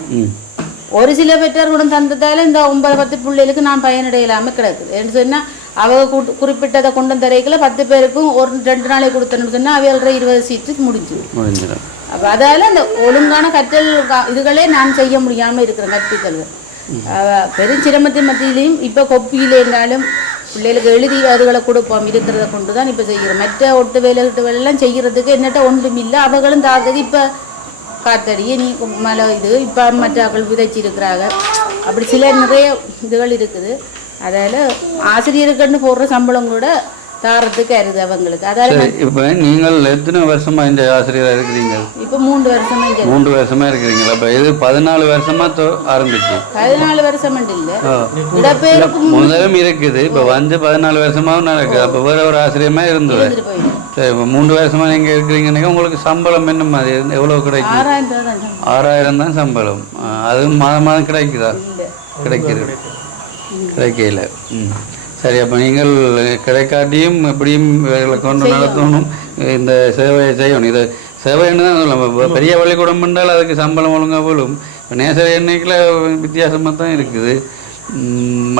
ஒரு சில பெற்றார் கூட தந்ததால இந்த 9-10 பிள்ளைகளுக்கு நான் பயனடையலாமல் கிடக்குது. என்று சொன்னால் அவங்க குறிப்பிட்டதை கொண்டு தரைக்குள்ள 10 பேருக்கும் ஒரு 2 நாளைக்கு கொடுத்தோன்னு சொன்னால் அவையோட 20 சீட்டு முடிஞ்சிடும். அப்போ அதால் அந்த ஒழுங்கான கற்றல் இதுகளே நான் செய்ய முடியாமல் இருக்கிறேன். கற்பித்தல்கள் பெருஞ்சிரமத்தின் மத்தியிலையும் இப்போ கொப்பியில் இருந்தாலும் பிள்ளைகளுக்கு எழுதி அதுகளை கொடுப்போம். இருக்கிறத கொண்டு தான் இப்போ செய்கிறோம். மற்ற ஒட்டு வேலையெல்லாம் செய்கிறதுக்கு என்னட்ட ஒன்றும் இல்லை. அவர்களும் தாத்தது இப்போ காத்தடி நீ மழை இது இப்போ மற்றாக்கள் விதைச்சிருக்கிறாங்க. அப்படி சில நிறைய இதுகள் இருக்குது. அதால் ஆசிரியருக்குன்னு போடுற சம்பளம் கூட தாரத்துக்கு அருது அவங்களுக்கு. அதாவது இப்போ நீங்கள் எத்தனை வருஷமா இந்த ஆசிரியராக இருக்கிறீங்க? இப்போ 3 வருஷமா 3 வருஷமா இருக்கிறீங்களா? இப்போ இது 14 வருஷமா ஆரம்பிச்சு 14 வருஷம் இல்லை இடப்பெயர்ப்பு முதலும் இருக்குது. இப்போ வந்து 14 வருஷமாவும் நடக்குது. அப்போ வேற ஒரு ஆசிரியமா இருந்தது. சரி, இப்போ 3 வருஷமா நீங்க இருக்கிறீங்கன்னா உங்களுக்கு சம்பளம் என்ன மாதிரி எவ்வளவு கிடைக்கும்? 6000 தான் சம்பளம். அதுவும் மாதம் மாதம் கிடைக்குதா? கிடைக்கல. சரி, அப்போ நீங்கள் கிடைக்காட்டியும் எப்படியும் வேலை கொண்டு நடத்தணும். இந்த சேவையை செய்யணும். இது சேவைன்னு தான் சொல்லலாம். பெரிய பள்ளிக்கூடம் பண்ணால் அதுக்கு சம்பளம் ஒழுங்காக போலும். இப்போ நேசரி எண்ணிக்கையில் வித்தியாசமாக தான் இருக்குது.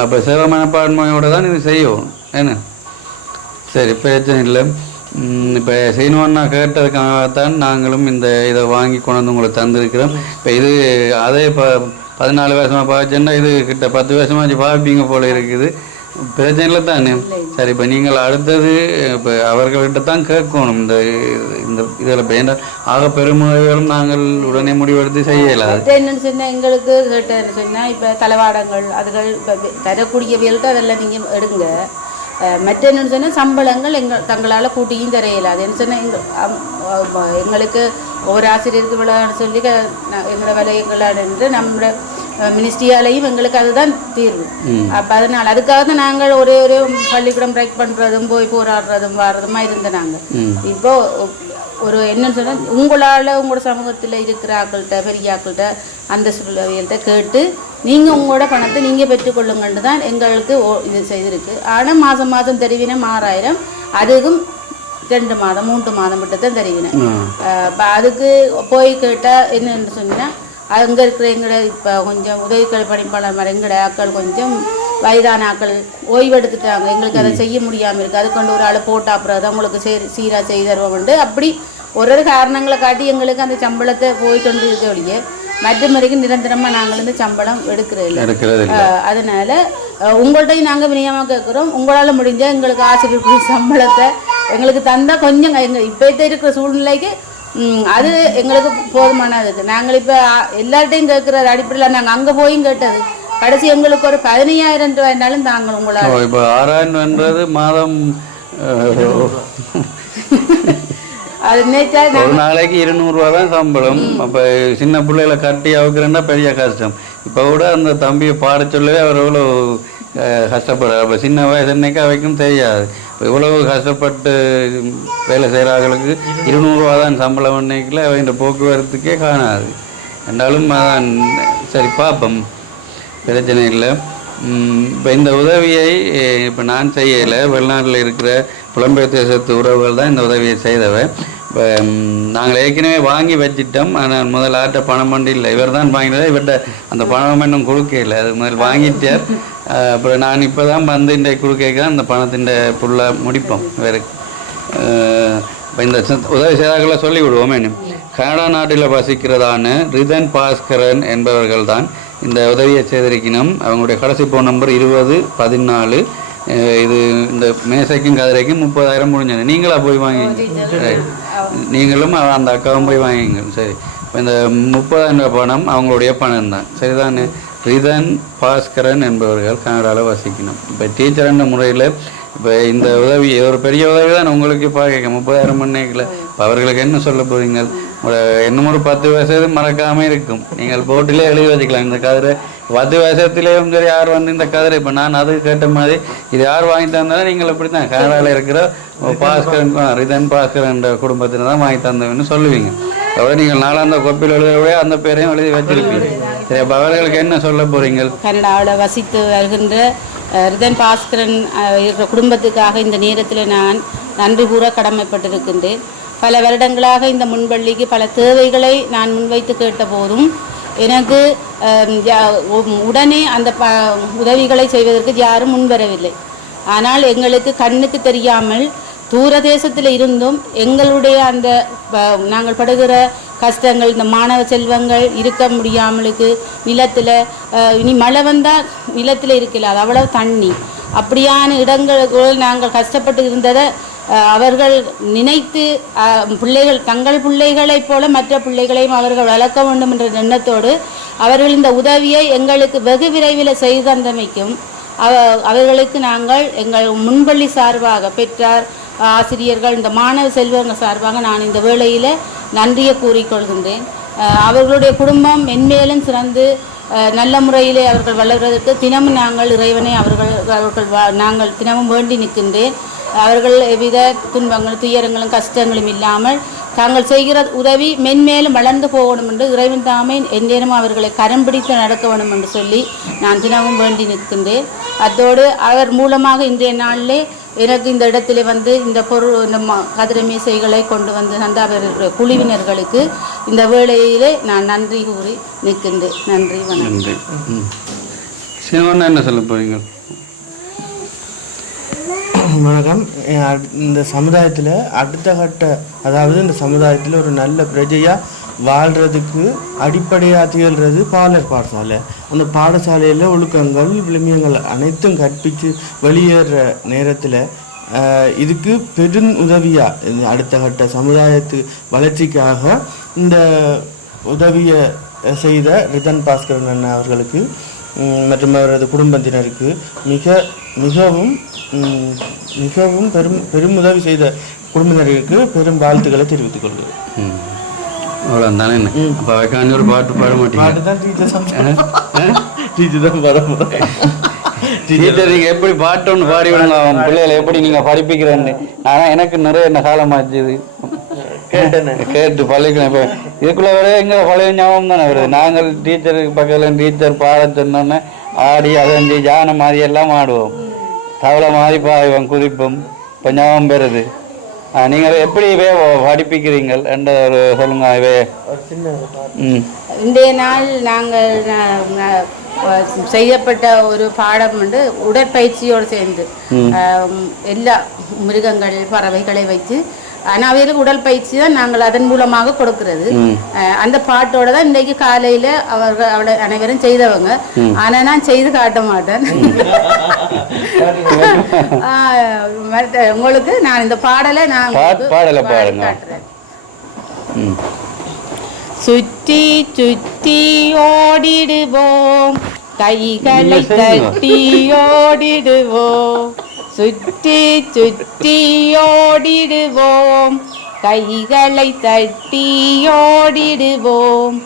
அப்போ சேவை மனப்பான்மையோடு தான் இது செய்யணும். ஏன்னா சரி, பிரச்சனை இல்லை. இப்போ செய்யணும்னா கேட்டதுக்காகத்தான் நாங்களும் இதை வாங்கி கொண்டு வந்து உங்களுக்கு தந்திருக்கிறோம். இப்போ இது அதே இப்போ 14 வருஷமாக பார்த்துன்னா இது கிட்ட 10 வருஷமாச்சு பார்ப்பீங்க போல இருக்குது. பிரச்சனை இல்லை தானே? சரி, இப்போ நீங்கள் அடுத்தது இப்போ அவர்கள்ட்ட தான் கேட்கணும். இந்த இதில் இப்போ ஆக பெருமுறைகளும் நாங்கள் உடனே முடிவெடுத்து செய்யலாம். என்னன்னு சொன்னால் எங்களுக்கு கேட்டேன்னு சொன்னால் இப்போ தளவாடங்கள் அதுகள் தரக்கூடியவர்கள்ட்ட அதெல்லாம் நீங்கள் எடுங்க. மற்ற என்னென்னு சொன்னால் சம்பளங்கள் தங்களால் கூட்டியும் தரையிலாது. என்ன சொன்னால் எங்களுக்கு ஒவ்வொரு ஆசிரியருக்கு விளையாட சொல்லி எங்களோட விலைகளாடு நம்மளோட மினிஸ்ட்ரியாலையும் எங்களுக்கு அதுதான் தீர்வு. அப்போ அதனால் அதுக்காக தான் நாங்கள் ஒரு பள்ளிக்கூடம் பிரேக் பண்ணுறதும் போய் போராடுறதும் வர்றதுமா இருந்த நாங்கள். இப்போ ஒரு என்னன்னு சொன்னால் உங்களால் உங்களோட சமூகத்தில் இருக்கிற ஆக்கள்கிட்ட பெரிய ஆக்கள்கிட்ட அந்த சூழல்கிட்ட கேட்டு நீங்கள் உங்களோட பணத்தை நீங்கள் பெற்றுக்கொள்ளுங்கன்னு தான் எங்களுக்கு இது செய்திருக்கு. ஆனால் மாதம் மாதம் தெரிவினேன் 6000. அதுக்கும் 2 மாதம் 3 மாதம் விட்டு தான் தெரிவினேன். இப்போ அதுக்கு போய் கேட்டால் என்னன்னு சொன்னால் அங்கே இருக்கிற எங்களை இப்போ கொஞ்சம் உதவிகள் பணிப்பாளர் எங்களோட ஆக்கள் கொஞ்சம் வயதான ஆக்கள் ஓய்வெடுத்துட்டாங்க. எங்களுக்கு அதை செய்ய முடியாமல் இருக்குது. அது கொண்டு ஒரு ஆள் போட்டு அப்புறம் தான் உங்களுக்கு சீராக செய்து தருவோம்ண்டு அப்படி ஒரு காரணங்களை காட்டி எங்களுக்கு அந்த சம்பளத்தை போய்கொண்டு இருக்க ஒழிய மற்ற முறைக்கு நிரந்தரமாக நாங்கள் இந்த சம்பளம் எடுக்கிறது. அதனால உங்கள்கிட்டையும் நாங்கள் விநியமாக கேட்குறோம். உங்களால் முடிஞ்சால் எங்களுக்கு ஆசிரியர் சம்பளத்தை எங்களுக்கு தந்தால் கொஞ்சம் எங்கள் இப்போ இருக்கிற சூழ்நிலைக்கு அது எங்களுக்கு போதுமானதுக்கு. நாங்கள் இப்போ எல்லார்ட்டையும் கேட்குற அடிப்படையில் நாங்கள் அங்கே போயும் கேட்டது கடைசி எங்களுக்கு ஒரு 15,000 ரூபாய்னாலும் தாங்க உங்களால். இப்போ 6,000 மாதம் அது நினைச்சா ஒரு நாளைக்கு 200 ரூபா தான் சம்பளம். அப்போ சின்ன பிள்ளைகளை கட்டி அவுக்குறேன்னா பெரிய கஷ்டம். இப்போ கூட அந்த தம்பியை பாட சொல்லவே அவர் எவ்வளோ கஷ்டப்படுறார். அப்போ சின்ன வயசு என்னைக்கு அவைக்கும் தெரியாது. இப்போ இவ்வளவு கஷ்டப்பட்டு வேலை செய்கிறார்களுக்கு 200 ரூபா தான் சம்பளம் அன்னைக்குள்ள அவங்க போக்குவரத்துக்கே காணாது. என்றாலும் அதான் சரி பார்ப்போம், பிரச்சனை இல்லை. இப்போ இந்த உதவியை இப்போ நான் செய்யலை, வெளிநாட்டில் இருக்கிற புலம்பெயர் தேசத்து உறவுகள் தான் இந்த உதவியை செய்தவை. இப்போ நாங்கள் ஏற்கனவே வாங்கி வச்சிட்டோம். ஆனால் முதல் ஆட்ட பணம் பண்ணி இல்லை, இவர் தான் வாங்கினது. இவர்கிட்ட அந்த பணம் இன்னும் கொடுக்கல, அது முதல் வாங்கிட்டார். அப்புறம் நான் இப்போ தான் வந்து இந்த கொடுக்க அந்த பணத்தின் ஃபுல்லாக முடிப்போம் இவருக்கு. இப்போ இந்த உதவி செய்தார்களை சொல்லி விடுவோம். இன்னும் கனடா நாட்டில் வசிக்கிறதான ரிதன் பாஸ்கரன் என்பவர்கள் தான் இந்த உதவியை செய்திருக்கணும். அவங்களுடைய கடைசி ஃபோன் நம்பர் 2014. இது இந்த மேசைக்கும் கதிரைக்கும் 30,000 முடிஞ்சது. நீங்களா போய் வாங்கி, நீங்களும் அந்த அக்காவும் போய் வாங்கிங்க. சரி, இப்போ இந்த 30,000 பணம் அவங்களுடைய பணம் தான், சரிதானே? ரிதன் பாஸ்கரன் என்பவர்கள் கனடாவில் வசிக்கணும். இப்போ டீச்சர் என்ற முறையில் இப்போ இந்த உதவி ஒரு பெரிய உதவி தான் உங்களுக்கு பார்க்க 30,000 மணிக்கல. இப்போ அவர்களுக்கு என்ன சொல்ல போகிறீங்க? இன்னும் ஒரு 10 வருஷத்து மறக்காமல் இருக்கும். நீங்கள் போட்டிலே எழுதி வச்சுக்கலாம் இந்த கதிரை. 10 வருஷத்துலேயும் சரி யார் வந்து இந்த கதிரை, இப்போ நான் அது கேட்ட மாதிரி இது யார் வாங்கி தந்தாலும் நீங்கள் இப்படி தான் கனடாவில் இருக்கிற பாஸ்கரன் ரிதன் பாஸ்கரன் குடும்பத்தில் தான் வாங்கி தந்தவன்னு சொல்லுவீங்க. அதோட நீங்கள் நாளாந்த கொப்பில் எழுதுறவே அந்த பேரையும் எழுதி வச்சிருப்பீங்க. சரி, அப்போ அவர்களுக்கு என்ன சொல்ல போகிறீங்க? கனடாவில் வசித்து வருகின்ற ரிதன் பாஸ்கரன் இருக்கிற குடும்பத்துக்காக இந்த நேரத்தில் நான் நன்றி கூற கடமைப்பட்டிருக்கின்றேன். பல வருடங்களாக இந்த முன்பள்ளிக்கு பல தேவைகளை நான் முன்வைத்து கேட்ட போதும் எனக்கு உடனே அந்த உதவிகளை செய்வதற்கு யாரும் முன்வரவில்லை. ஆனால் எங்களுக்கு கண்ணுக்கு தெரியாமல் தூரதேசத்தில் இருந்தும் எங்களுடைய அந்த நாங்கள் படுகிற கஷ்டங்கள், இந்த மாணவ செல்வங்கள் இருக்க முடியாமலுக்கு நிலத்தில் இனி மழை வந்தால் நிலத்தில் இருக்கல, அது அவ்வளவு தண்ணி, அப்படியான இடங்களுக்கு நாங்கள் கஷ்டப்பட்டு இருந்ததை அவர்கள் நினைத்து பிள்ளைகள் தங்கள் பிள்ளைகளைப் போல மற்ற பிள்ளைகளையும் அவர்கள் வளர்க்க வேண்டும் என்ற எண்ணத்தோடு அவர்கள் இந்த உதவியை எங்களுக்கு வெகு விரைவில் செய்து தந்தமைக்கும் அவர்களுக்கு நாங்கள் எங்கள் முன்பள்ளி சார்பாக பெற்றார் ஆசிரியர்கள் இந்த மாணவ செல்வங்கள் சார்பாக நான் இந்த வேளையில் நன்றியை கூறிக்கொள்கின்றேன். அவர்களுடைய குடும்பம் மென்மேலும் சிறந்து நல்ல முறையிலே அவர்கள் வளர்வதற்கு தினமும் நாங்கள் இறைவனை நாங்கள் தினமும் வேண்டி நிற்கின்றேன். அவர்கள் எவ்வித துன்பங்களும் துயரங்களும் கஷ்டங்களும் இல்லாமல் தாங்கள் செய்கிற உதவி மென்மேலும் வளர்ந்து போகணும் என்று இறைவன் தாமே எந்நேரமும் அவர்களை கரம் பிடித்து நடக்க வேண்டும் என்று சொல்லி நான் தினமும் வேண்டி நிற்கின்றேன். அத்தோடு அவர் மூலமாக இன்றைய நாளிலே எனக்கு இந்த இடத்துல வந்து இந்த பொருள் இந்த கதிரை மீசைகளை கொண்டு வந்து அந்த அவர்களுடைய குழுவினர்களுக்கு இந்த வேளையிலே நான் நன்றி கூறி நிற்கின்றேன். நன்றி, வணக்கம். என்ன சொல்ல போறீங்க? வணக்கம். இந்த சமுதாயத்தில் அடுத்த கட்ட, அதாவது இந்த சமுதாயத்தில் ஒரு நல்ல பிரஜையாக வாழ்கிறதுக்கு அடிப்படையாக திகழ்கிறது பாலர் பாடசாலை. அந்த பாடசாலையில் ஒழுக்கங்கள் விழுமியங்கள் அனைத்தும் கற்பித்து வெளியேற நேரத்தில் இதுக்கு பெரும் உதவியாக அடுத்த கட்ட சமுதாயத்து வளர்ச்சிக்காக இந்த உதவியை செய்த ரிதன் பாஸ்கரன் அண்ணா அவர்களுக்கு மற்றும் அவரது குடும்பத்தினருக்கு மிகவும் பெரும் உதவி செய்த குடும்பத்தினருக்கு பெரும் வாழ்த்துக்களை தெரிவித்துக் கொள்கிறேன். அவ்வளோதானே. அப்போ வைக்காண்டி ஒரு பாட்டு பாட மாட்டேன். பாட்டு தான் டீச்சர் தான் பாட போகிறேன். டீச்சர் நீங்கள் எப்படி பாட்டு ஒன்று பாடி விடுங்க, அவன் பிள்ளைகளை எப்படி நீங்கள் படிப்பிக்கிறேன்னு. ஆனால் எனக்கு நிறைய என்ன காலமாச்சுது கேட்டு பள்ளிக்கலாம். இப்போ இதுக்குள்ளே வர எங்கள் பழைய ஞாபகம் தானே வருது. நாங்கள் டீச்சருக்கு பக்கத்தில் டீச்சர் பாட சொன்னோன்னே ஆடி அதஞ்சி ஜான மாதிரி எல்லாம் ஆடுவோம், தவளை மாதிரி பாய்வோம், குதிப்போம். இப்போ ஞாபகம் பெறுது. நீங்கள் எப்படி படிப்பிக்கிறீங்க என்ற ஒரு சொல்லுங்க. இன்றைய நாள் நாங்கள் செய்யப்பட்ட ஒரு பாடம் வந்து உடற்பயிற்சியோடு சேர்ந்து எல்லா மிருகங்கள் பறவைகளை வைத்து அவைகளுக்கு உடல் பயிற்சி தான் நாங்கள் அதன் மூலமாக கொடுக்கிறது. அந்த பாட்டோட தான் இன்றைக்கு காலையில அவளை அனைவரும் செய்தவங்க. ஆனா நான் செய்து காட்ட மாட்டேன். உங்களுக்கு நான் இந்த பாடலை நான் காட்டுறேன். சுற்றி சுற்றி ஓடிடுவோம் கைகளை தட்டி ஓடிடுவோம், சுற்றி சுற்றி ஓடிடுவோம், கைகளை தட்டி ஓடிடுவோம்,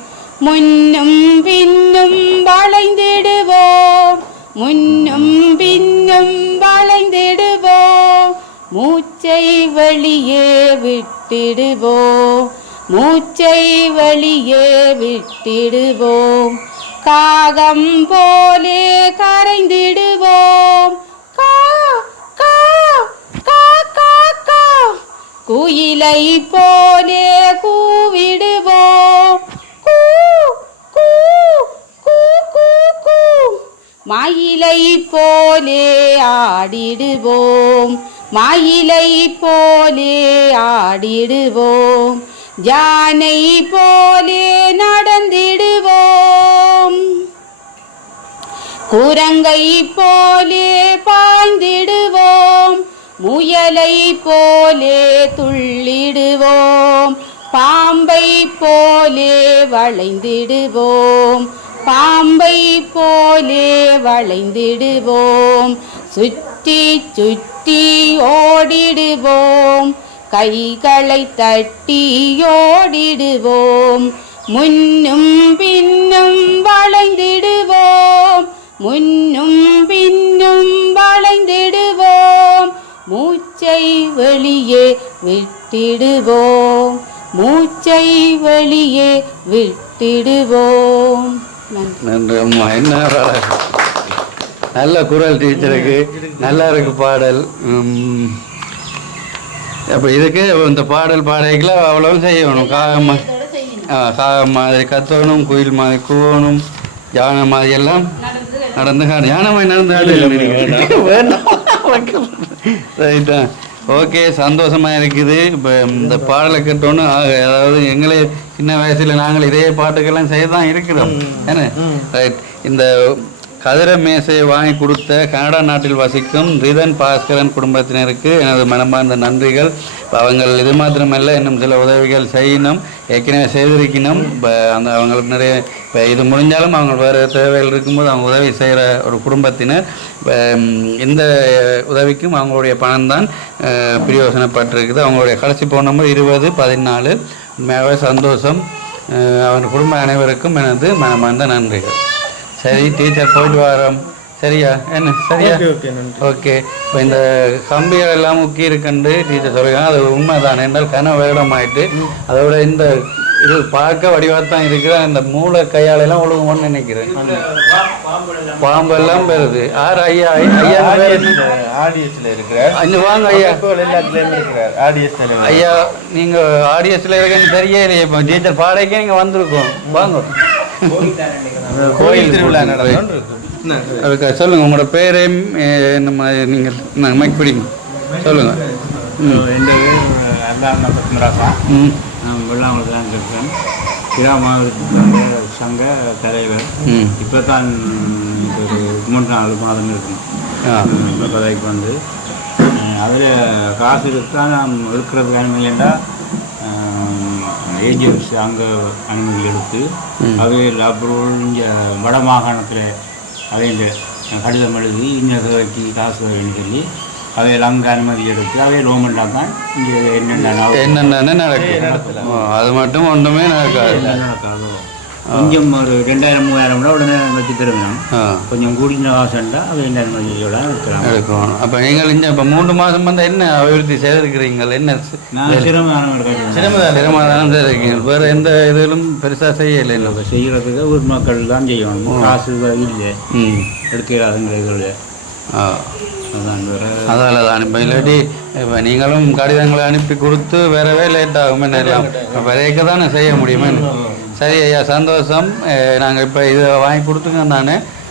முன்னும் பின்னும் வளைந்திடுவோம், முன்னும் பின்னும் வளைந்திடுவோம், மூச்சை வெளியே விட்டிடுவோம், மூச்சை வெளியே விட்டிடுவோம், காகம் போலே கரைந்திடுவோம், கா கா கா கா கா, குயிலை போலே கூவிடுவோம், கூ கூ கூ கூ கூ, மயிலை போலே ஆடிடுவோம், மயிலை போலே ஆடிடுவோம், யானை போலே நடந்திடுவோம், குரங்கை போலே பாய்ந்திடுவோம், முயலை போலே துள்ளிடுவோம், பாம்பை போலே வளைந்திடுவோம், பாம்பை போலே வளைந்திடுவோம், சுற்றி சுற்றி ஓடிடுவோம், கைகளை தட்டி ஓடிடுவோம், முன்னும் பின்னும் வளைந்திடுவோம், முன்னும் பின்னும் வளைந்திடுவோம், மூச்சை வெளியே விட்டிடுவோம், மூச்சை வெளியே விட்டிடுவோம். நன்றி அம்மா. என்ன நல்ல குரல் டீச்சருக்கு, நல்லா இருக்கு பாடல். அப்போ இதுக்கு இந்த பாடல் பாடைகளை அவ்வளவு செய்யணும். காகம் மாதிரி கத்தணும், குயில் மாதிரி கூவணும், யானை மாதிரி எல்லாம் நடந்து யானை மாதிரி நடந்து ரைட்டா. ஓகே, சந்தோஷமாக இருக்குது. இப்போ இந்த பாடலை கேட்டோன்னு அதாவது எங்களே சின்ன வயசில் நாங்கள் இதே பாட்டுக்கெல்லாம் செய்ய தான் இருக்கிறோம். ஏன்னா ரைட். இந்த கதிர மேசையை வாங்கி கொடுத்த கனடா நாட்டில் வசிக்கும் ரிதன் பாஸ்கரன் குடும்பத்தினருக்கு எனது மனமார்ந்த நன்றிகள். அவங்கள் இது மாத்திரமல்ல, இன்னும் சில உதவிகள் செய்யணும், ஏற்கனவே செய்திருக்கணும். அந்த அவங்களுக்கு நிறைய இது முடிஞ்சாலும் அவங்க வேறு தேவைகள் இருக்கும்போது அவங்க உதவி செய்கிற ஒரு குடும்பத்தினர். இந்த உதவிக்கும் அவங்களுடைய பணம் தான் பிரயோசனப்பட்டிருக்குது. அவங்களுடைய கடைசி போன் நம்பர் 2014. உண்மையாகவே சந்தோஷம். அவங்க குடும்ப அனைவருக்கும் எனது மனமார்ந்த நன்றிகள். சரி டீச்சர், போயிட்டு வரோம். சரியா? என்ன சரியா? ஓகே. இப்போ இந்த கம்பிகள் எல்லாம் முக்கிய இருக்குண்டு டீச்சர் சொல்லுறாங்க. அது உண்மைதான். என்றால் கன வேடம் ஆயிட்டு அதோட இந்த இது பார்க்க வடிவாக தான் இருக்குது. இந்த மூளை கையாலெல்லாம் ஒழுங்குன்னு நினைக்கிறேன். பாம்பெல்லாம் வருது. ஆறு ஐயா ஐயா ஆடியஸ்ல இருக்கிறார். இன்னும் வாங்க ஐயா. எல்லாத்துலயும் இருக்கிறார். ஆடியஸ்ல ஐயா, நீங்க ஆடியஸ்ல இருக்கன்னு தெரியலையே. இப்போ டீச்சர் பாடைக்கே நீங்க வந்திருக்கோம். வாங்க. கோயில் திருவிழா நடக்கும். சொல்லுங்க உங்களோட பேரையும் நம்ம நீங்கள் நாங்கள் மைக் பிடிங்க சொல்லுங்க. என் பேர் அல்லாம பத்மராசா. நான் வெள்ளாமலாம் இருக்கேன். கிராம சங்க தலைவர். இப்போ தான் ஒரு 3-4 மாதம் இருக்கும் பதவிக்கு வந்து. அதில் காசு எடுத்தால் நாம் எடுக்கிறது இல்லைண்டா ஏஜென்ட்ஸ் அங்கே அனுமதி எடுத்து அவையில் அப்புறம் இங்கே வட மாகாணத்தில் அவையில் கடிதம் எழுதி இந்த தேவைக்கு காசு வேணும்னு சொல்லி அவையில் அங்கே அனுமதி எடுத்து அவையில் லோமெண்டா தான் இங்கே என்னென்ன நடக்கும். அது மட்டும் ஒன்றுமே நடக்காதோ. கொஞ்சம் ஒரு 2000-3000 விட உடனே வச்சு தருவேன். கொஞ்சம் கூடின காசுண்டா அவை என்ன அனுமதியோட எடுக்கணும். அப்போ நீங்கள் இங்கே இப்போ 3 மாதம் வந்து என்ன அபிவிருத்தி செய்திருக்கிறீங்க? என்ன சிரமதானம் செய்திருக்கீங்க? வேறு எந்த இதிலும் பெருசாக செய்யலை. இல்லை செய்கிறதுக்கு ஊர் மக்கள் தான் செய்யணும். காசு இல்லை எடுக்கிறாதுங்கிறது. அதால தான். இப்போ இல்லாட்டி இப்போ நீங்களும் கடிதங்களை அனுப்பி கொடுத்து வேறவே லேட் ஆகும். எல்லாம் விரைக்க தானே செய்ய முடியுமே. சரி ஐயா, சந்தோஷம். நாங்கள் இப்போ இதை வாங்கி கொடுத்துங்க. நான்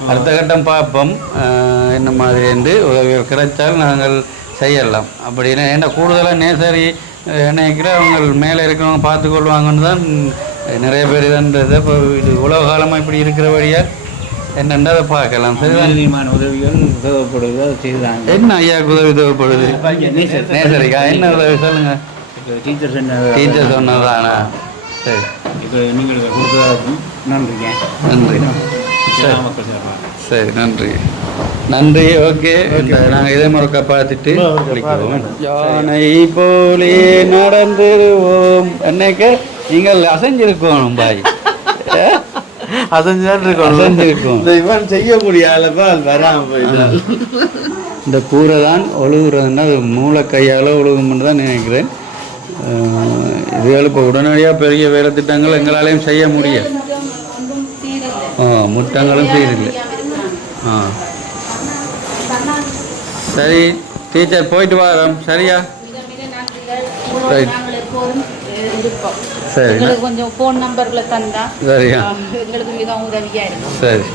அடுத்த கட்டம் பார்ப்போம் என்ன மாதிரி என்று உதவிகள் கிடைச்சால் நாங்கள் செய்யலாம். அப்படின்னா ஏன்னா கூடுதலாக நேசரி நினைக்கிற அவங்க மேலே இருக்கிறவங்க பார்த்துக்கொள்வாங்கன்னு தான் நிறைய பேர் இதுன்றதை. இப்போ இது உலக காலமாக இப்படி இருக்கிறபடியாக என்னென்ன அதை பார்க்கலாம். சரிதான். உதவிகள் தேவைப்படுது செய்தாங்க. என்ன ஐயாவுக்கு உதவி தேவைப்படுது? நேசரிக்கா என்ன உதவி சொல்லுங்க. டீச்சர் சொன்னதானா? சரி, இப்போ நீங்கள் கொடுத்ததாக்கும் நன்றிங்க. நன்றி. மக்கள் சார் சரி நன்றி நன்றி. ஓகே நாங்கள் இதே முறை பார்த்துட்டு யானை போலே நடந்துருவோம் என்னைக்கு நீங்கள் அசைஞ்சிருக்கணும் பாய். அசைஞ்சிருக்கோம் இவன் செய்யக்கூடிய ஆளப்பால் வராம போயிட்டான். இந்த கூரை தான் ஒழுகுறதுன்னா அது மூளை கையால் ஒழுகும்னு தான் நினைக்கிறேன். இதுகள் இப்போ உடனடியாக பெரிய வேலை திட்டங்கள் எங்களாலையும் செய்ய முடியும். முட்டங்களும் செய்யறதில்லை. சரி டீச்சர் போயிட்டு வரோம். சரியா சரி கொஞ்சம் ஃபோன் நம்பர்களை தந்தா சரியா எங்களுக்கு மிகவும் உதவியாக இருக்கும். சரி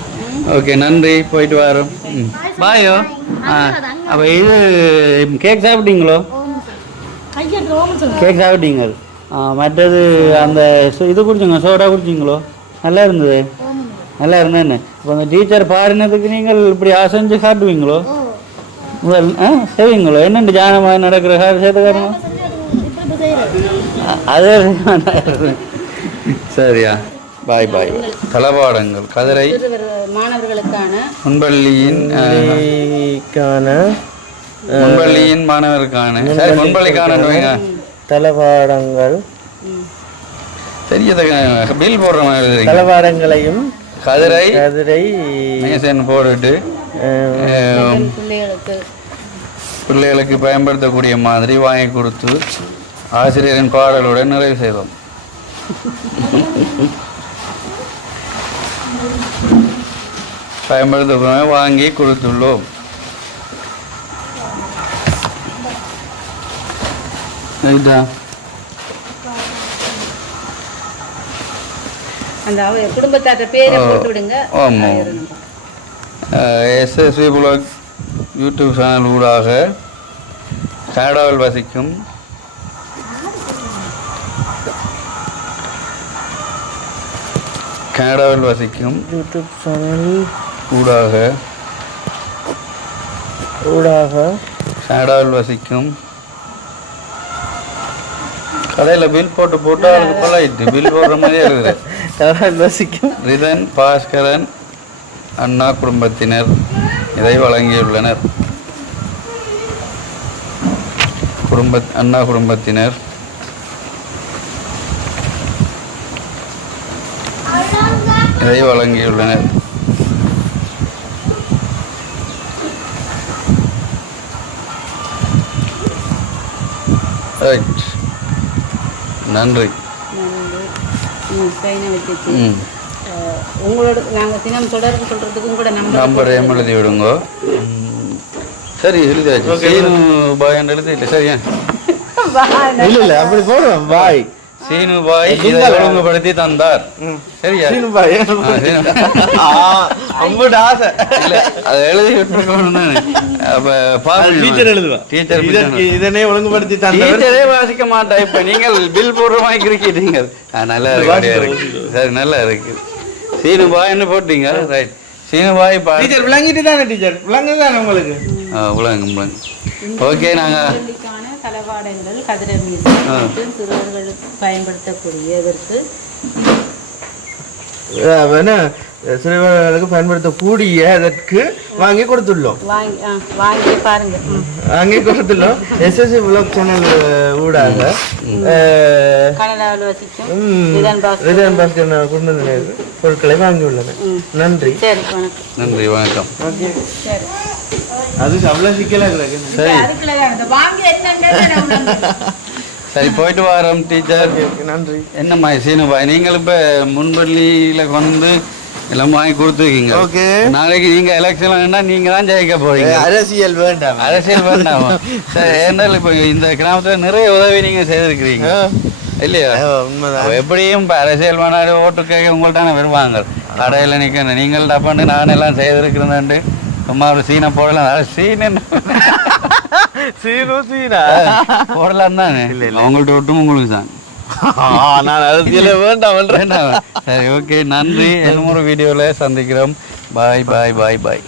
ஓகே நன்றி போயிட்டு வரோம். பாயோ. அப்போ இது கேக் சாப்பிட்டீங்களோ? கேக் சாப்பிட்டீங்க. மற்றது அந்த இது குடிச்சிங்க சோடா குடிச்சிங்களோ? நல்லா இருந்தது. நல்லா இருந்தேன்னு இப்போ அந்த டீச்சர் பாடினதுக்கு நீங்கள் இப்படி அசைஞ்சு காட்டுவீங்களோ? முதல் செய்வீங்களோ? என்னென்று ஜானமாக நடக்கிற சேர்த்துக்காரங்க அதே சரியா பாய் பாய். தளபாடங்கள் கதிரை மாணவர்களுக்கான முன்பள்ளியின் மாணவருக்கான முன்பள்ளிக்கான தளபாடங்கள் தெரியத பில் போடுற மாதிரி தளபாடங்களையும் கதிரை மேசன் போட்டுட்டு பிள்ளைகளுக்கு பயன்படுத்தக்கூடிய மாதிரி வாங்கி கொடுத்து ஆசிரியரின் பாடலுடன் நிறைவு செய்வோம். பயன்படுத்த வாங்கி கொடுத்துள்ளோம். அந்த குடும்பத்தார பேரை போட்டு விடுங்க. ஆமாம் எஸ்எஸ்வி புலாக் யூடியூப் சேனல் ஊடாக கனடாவில் வசிக்கும் யூடியூப் சேனல் ஊடாக கனடாவில் வசிக்கும் கடையில் பில் போட்டு அவருக்கு பழகிட்டு பில் போடுற மாதிரியே இருக்குது. வசிக்கும் ரிதன் பாஸ்கரன் அண்ணா குடும்பத்தினர் இதை வழங்கியுள்ளனர். அண்ணா குடும்பத்தினர் இதை வழங்கியுள்ளனர். நன்றி. உங்களோட நாங்கள் தினம் தொடர்பு சொல்றதுக்கு உங்களோட நம்பர் எழுதி விடுங்க. சரி எழுதியாச்சு. சீனு பாய் எழுதி இல்லை சரியா? இல்லை அப்படி போடுவோம் பாய். சீனு பாய் இதை ஒழுங்குபடுத்தி தந்தார். சரியா? சீனு பாய் ரொம்ப ஆசை இல்லை அதை எழுதி விட்டுருக்கணும். டீச்சர் எழுதுவா. டீச்சர் இதனே ஒழுங்குபடுத்தி டீச்சரே வாசிக்க மாட்டா. இப்ப நீங்கள் பில் போடுற மாதிரி இருக்கீங்க. நல்லா இருக்கு. சரி நல்லா இருக்கு. சீனு பாய்ன்னு போட்டீங்க. ரைட் சீனு பாய் டீச்சர் விளங்கிட்டு தானே டீச்சர் விளங்குது தானே உங்களுக்கு? விளங்கு. ஓகே நாங்கள் தளவாடங்கள் கதிரை மீது சிறுவர்களுக்கு பயன்படுத்தக்கூடியதற்கு சிறுவர்களுக்கு பயன்படுத்தக்கூடிய அதற்கு வாங்கி கொடுத்துள்ளோம். வாங்கி பாருங்க வாங்கி கொடுத்துள்ளோம். எஸ்எஸ்சி புலாக் சேனல் ஊடாக கனடாவில் வசிக்கும் ரிதன் பாஸ்கர் குடும்ப பொருட்களை வாங்கியுள்ளனர். நன்றி. சரி வணக்கம். நன்றி வணக்கம். சரி அது அவ்வளோ சிக்கலாக இருக்கு. சரி போயிட்டு வரோம் டீச்சர். நன்றி. என்னம்மா சீனுபாய் நீங்கள் இப்போ முன்பள்ளியில் வந்து எல்லாம் வாங்கி கொடுத்துருக்கீங்க. ஓகே நாளைக்கு நீங்கள் எலெக்ஷன் நீங்கள் தான் ஜெயிக்க போறீங்க. அரசியல் வேண்டாம். சரி ஏன்னால் இப்போ இந்த கிராமத்தில் நிறைய உதவி நீங்கள் செய்திருக்கிறீங்க இல்லையா? உண்மைதான். எப்படியும் இப்போ அரசியல் மாநாடு ஓட்டு கேட்க உங்கள்கிட்ட வருவாங்க. கடையில் நிற்கணும் நீங்கள் தப்பாண்டு நான் எல்லாம் செய்திருக்கிறேன்ட்டு சும்மா ஒரு சீனை போடலாம். சீனா போடலாம் தானே அவங்கள்ட்ட விட்டும் உங்களுக்கு தான். நான் அரசியல வேண்டாம். சரி ஓகே நன்றி. இன்னொரு வீடியோவில் சந்திக்கிறோம். பாய் பாய் பாய் பாய்.